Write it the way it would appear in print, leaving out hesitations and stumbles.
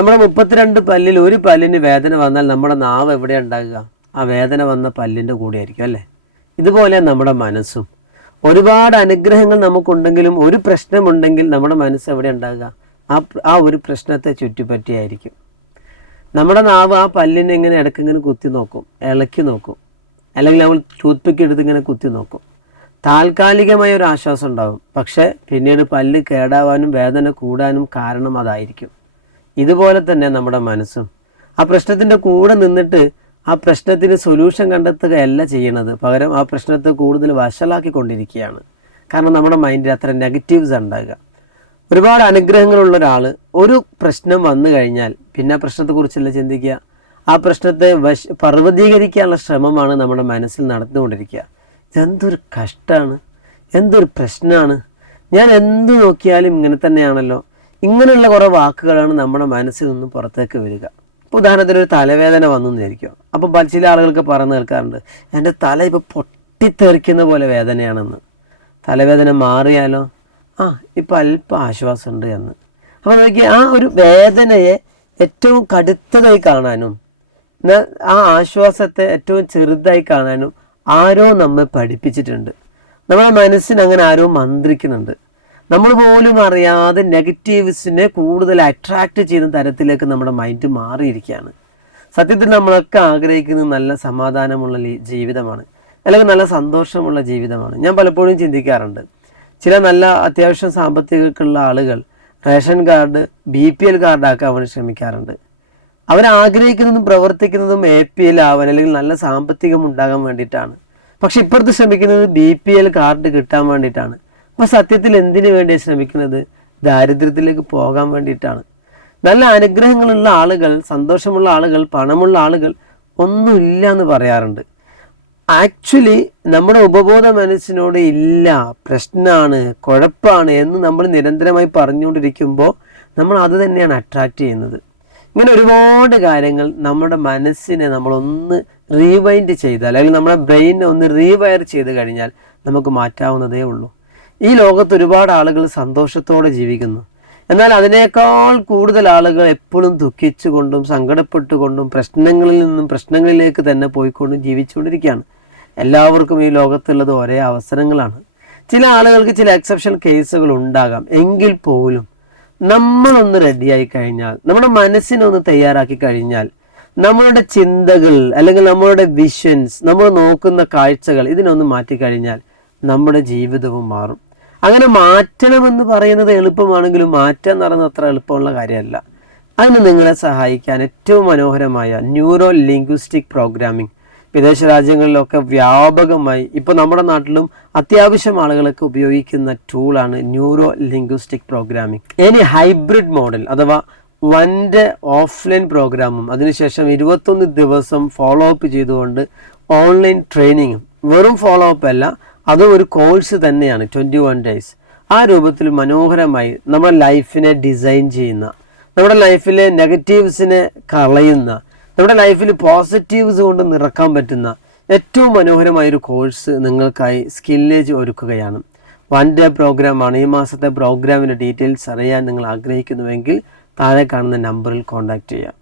നമ്മുടെ 32 പല്ലിൽ ഒരു പല്ലിന് വേദന വന്നാൽ നമ്മുടെ നാവ് എവിടെയാണ് ഉണ്ടാകുക? ആ വേദന വന്ന പല്ലിൻ്റെ കൂടെ ആയിരിക്കും അല്ലേ? ഇതുപോലെ നമ്മുടെ മനസ്സും. ഒരുപാട് അനുഗ്രഹങ്ങൾ നമുക്കുണ്ടെങ്കിലും ഒരു പ്രശ്നമുണ്ടെങ്കിൽ നമ്മുടെ മനസ്സ് എവിടെ ഉണ്ടാകുക? ആ ഒരു പ്രശ്നത്തെ ചുറ്റിപ്പറ്റിയായിരിക്കും. നമ്മുടെ നാവ് ആ പല്ലിനെ ഇങ്ങനെ ഇടയ്ക്കിങ്ങനെ കുത്തി നോക്കും, ഇളക്കി നോക്കും, അല്ലെങ്കിൽ നമ്മൾ ടൂത്ത് പിക്ക് എടുത്ത് ഇങ്ങനെ കുത്തി നോക്കും. താൽക്കാലികമായ ഒരു ആശ്വാസം ഉണ്ടാകും, പക്ഷേ പിന്നീട് പല്ല് കേടാവാനും വേദന കൂടാനും കാരണം അതായിരിക്കും. ഇതുപോലെ തന്നെ നമ്മുടെ മനസ്സും. ആ പ്രശ്നത്തിൻ്റെ കൂടെ നിന്നിട്ട് ആ പ്രശ്നത്തിന് സൊല്യൂഷൻ കണ്ടെത്തുകയല്ല ചെയ്യണത്, പകരം ആ പ്രശ്നത്തെ കൂടുതൽ വഷളാക്കിക്കൊണ്ടിരിക്കുകയാണ്. കാരണം നമ്മുടെ മൈൻഡിൽ അത്ര നെഗറ്റീവ്സ് ഉണ്ടാകുക. ഒരുപാട് അനുഗ്രഹങ്ങളുള്ള ഒരാൾ ഒരു പ്രശ്നം വന്നു കഴിഞ്ഞാൽ പിന്നെ ആ പ്രശ്നത്തെക്കുറിച്ചല്ല ചിന്തിക്കുക, ആ പ്രശ്നത്തെ പർവ്വതീകരിക്കാനുള്ള ശ്രമമാണ് നമ്മുടെ മനസ്സിൽ നടന്നുകൊണ്ടിരിക്കുക. ഇതെന്തൊരു കഷ്ടമാണ്, എന്തൊരു പ്രശ്നമാണ്, ഞാൻ എന്ത് നോക്കിയാലും ഇങ്ങനെ തന്നെയാണല്ലോ. ഇങ്ങനെയുള്ള കുറേ വാക്കുകളാണ് നമ്മുടെ മനസ്സിൽ നിന്ന് പുറത്തേക്ക് വരിക. ഇപ്പോൾ ഉദാഹരണത്തിന് ഒരു തലവേദന വന്നു എന്നായിരിക്കും. അപ്പോൾ ചില ആളുകൾക്ക് പറഞ്ഞു കേൾക്കാറുണ്ട്, എൻ്റെ തല ഇപ്പോൾ പൊട്ടിത്തെറിക്കുന്ന പോലെ വേദനയാണെന്ന്. തലവേദന മാറിയാലോ? ഇപ്പം അല്പം ആശ്വാസമുണ്ട് എന്ന്. അപ്പോൾ നോക്കി, ആ ഒരു വേദനയെ ഏറ്റവും കടുത്തതായി കാണാനും ആ ആശ്വാസത്തെ ഏറ്റവും ചെറുതായി കാണാനും ആരോ നമ്മെ പഠിപ്പിച്ചിട്ടുണ്ട്. നമ്മുടെ മനസ്സിന് അങ്ങനെ ആരോ മന്ത്രിക്കുന്നുണ്ട്. നമ്മൾ പോലും അറിയാതെ നെഗറ്റീവ്സിനെ കൂടുതൽ അട്രാക്റ്റ് ചെയ്യുന്ന തരത്തിലേക്ക് നമ്മുടെ മൈൻഡ് മാറിയിരിക്കുകയാണ്. സത്യത്തിൽ നമ്മളൊക്കെ ആഗ്രഹിക്കുന്നത് നല്ല സമാധാനമുള്ള ജീവിതമാണ്, അല്ലെങ്കിൽ നല്ല സന്തോഷമുള്ള ജീവിതമാണ്. ഞാൻ പലപ്പോഴും ചിന്തിക്കാറുണ്ട്, ചില നല്ല അത്യാവശ്യം സാമ്പത്തികമൊക്കെയുള്ള ആളുകൾ റേഷൻ കാർഡ് BPL കാർഡാക്കാൻ വേണ്ടി ശ്രമിക്കാറുണ്ട്. അവരാഗ്രഹിക്കുന്നതും പ്രവർത്തിക്കുന്നതും APL ആവാൻ, അല്ലെങ്കിൽ നല്ല സാമ്പത്തികം ഉണ്ടാകാൻ വേണ്ടിയിട്ടാണ്. പക്ഷെ ഇപ്പുറത്ത് ശ്രമിക്കുന്നത് BPL കാർഡ് കിട്ടാൻ വേണ്ടിയിട്ടാണ്. അപ്പോൾ സത്യത്തിൽ എന്തിനു വേണ്ടിയാണ് ശ്രമിക്കുന്നത്? ദാരിദ്ര്യത്തിലേക്ക് പോകാൻ വേണ്ടിയിട്ടാണ്. നല്ല അനുഗ്രഹങ്ങളുള്ള ആളുകൾ, സന്തോഷമുള്ള ആളുകൾ, പണമുള്ള ആളുകൾ ഒന്നുമില്ല എന്ന് പറയാറുണ്ട്. ആക്ച്വലി നമ്മുടെ ഉപബോധ മനസ്സിനോട് ഇല്ല, പ്രശ്നമാണ്, കുഴപ്പമാണ് എന്ന് നമ്മൾ നിരന്തരമായി പറഞ്ഞുകൊണ്ടിരിക്കുമ്പോൾ നമ്മൾ അത് തന്നെയാണ് അട്രാക്റ്റ് ചെയ്യുന്നത്. ഇങ്ങനെ ഒരുപാട് കാര്യങ്ങൾ നമ്മുടെ മനസ്സിനെ നമ്മളൊന്ന് റീവൈൻഡ് ചെയ്താൽ, അല്ലെങ്കിൽ നമ്മുടെ ബ്രെയിനെ ഒന്ന് റീവയർ ചെയ്ത് കഴിഞ്ഞാൽ നമുക്ക് മാറ്റാവുന്നതേ ഉള്ളൂ. ഈ ലോകത്ത് ഒരുപാട് ആളുകൾ സന്തോഷത്തോടെ ജീവിക്കുന്നു, എന്നാൽ അതിനേക്കാൾ കൂടുതൽ ആളുകൾ എപ്പോഴും ദുഃഖിച്ചുകൊണ്ടും സങ്കടപ്പെട്ടുകൊണ്ടും പ്രശ്നങ്ങളിൽ നിന്നും പ്രശ്നങ്ങളിലേക്ക് തന്നെ പോയിക്കൊണ്ടും ജീവിച്ചുകൊണ്ടിരിക്കുകയാണ്. എല്ലാവർക്കും ഈ ലോകത്തുള്ളത് ഒരേ അവസരങ്ങളാണ്. ചില ആളുകൾക്ക് ചില എക്സെപ്ഷൻ കേസുകൾ ഉണ്ടാകാം, എങ്കിൽ പോലും നമ്മളൊന്ന് റെഡിയായി കഴിഞ്ഞാൽ, നമ്മുടെ മനസ്സിനൊന്ന് തയ്യാറാക്കി കഴിഞ്ഞാൽ, നമ്മളുടെ ചിന്തകൾ അല്ലെങ്കിൽ നമ്മളുടെ വിഷൻസ്, നമ്മൾ നോക്കുന്ന കാഴ്ചകൾ ഇതിനൊന്ന് മാറ്റിക്കഴിഞ്ഞാൽ നമ്മുടെ ജീവിതവും മാറും. അങ്ങനെ മാറ്റണമെന്ന് പറയുന്നത് എളുപ്പമാണെങ്കിലും മാറ്റാൻ എന്ന് പറയുന്നത് അത്ര എളുപ്പമുള്ള കാര്യമല്ല. അതിന് നിങ്ങളെ സഹായിക്കാൻ ഏറ്റവും മനോഹരമായ ന്യൂറോ ലിംഗ്വിസ്റ്റിക് പ്രോഗ്രാമിംഗ് വിദേശ രാജ്യങ്ങളിലൊക്കെ വ്യാപകമായി, ഇപ്പോൾ നമ്മുടെ നാട്ടിലും അത്യാവശ്യം ആളുകളൊക്കെ ഉപയോഗിക്കുന്ന ടൂളാണ് ന്യൂറോ ലിംഗ്വിസ്റ്റിക് പ്രോഗ്രാമിംഗ്. ഇനി ഹൈബ്രിഡ് മോഡൽ അഥവാ 1 ഡേ ഓഫ്ലൈൻ പ്രോഗ്രാമും അതിനുശേഷം 21 ദിവസം ഫോളോ അപ്പ് ചെയ്തുകൊണ്ട് ഓൺലൈൻ ട്രെയിനിങ്ങും, വെറും ഫോളോ അപ്പ് അല്ല, അതും ഒരു കോഴ്സ് തന്നെയാണ്, 21 ഡേയ്സ്. ആ രൂപത്തിൽ മനോഹരമായി നമ്മുടെ ലൈഫിനെ ഡിസൈൻ ചെയ്യുന്ന, നമ്മുടെ ലൈഫിലെ നെഗറ്റീവ്സിനെ കളയുന്ന, നമ്മുടെ ലൈഫിൽ പോസിറ്റീവ്സ് കൊണ്ട് നിറക്കാൻ പറ്റുന്ന ഏറ്റവും മനോഹരമായൊരു കോഴ്സ് നിങ്ങൾക്കായി സ്കില്ലേജ് ഒരുക്കുകയാണ്. 1 ഡേ പ്രോഗ്രാമാണ്. ഈ മാസത്തെ പ്രോഗ്രാമിൻ്റെ ഡീറ്റെയിൽസ് അറിയാൻ നിങ്ങൾ ആഗ്രഹിക്കുന്നുവെങ്കിൽ താഴെ കാണുന്ന നമ്പറിൽ കോൺടാക്റ്റ് ചെയ്യാം.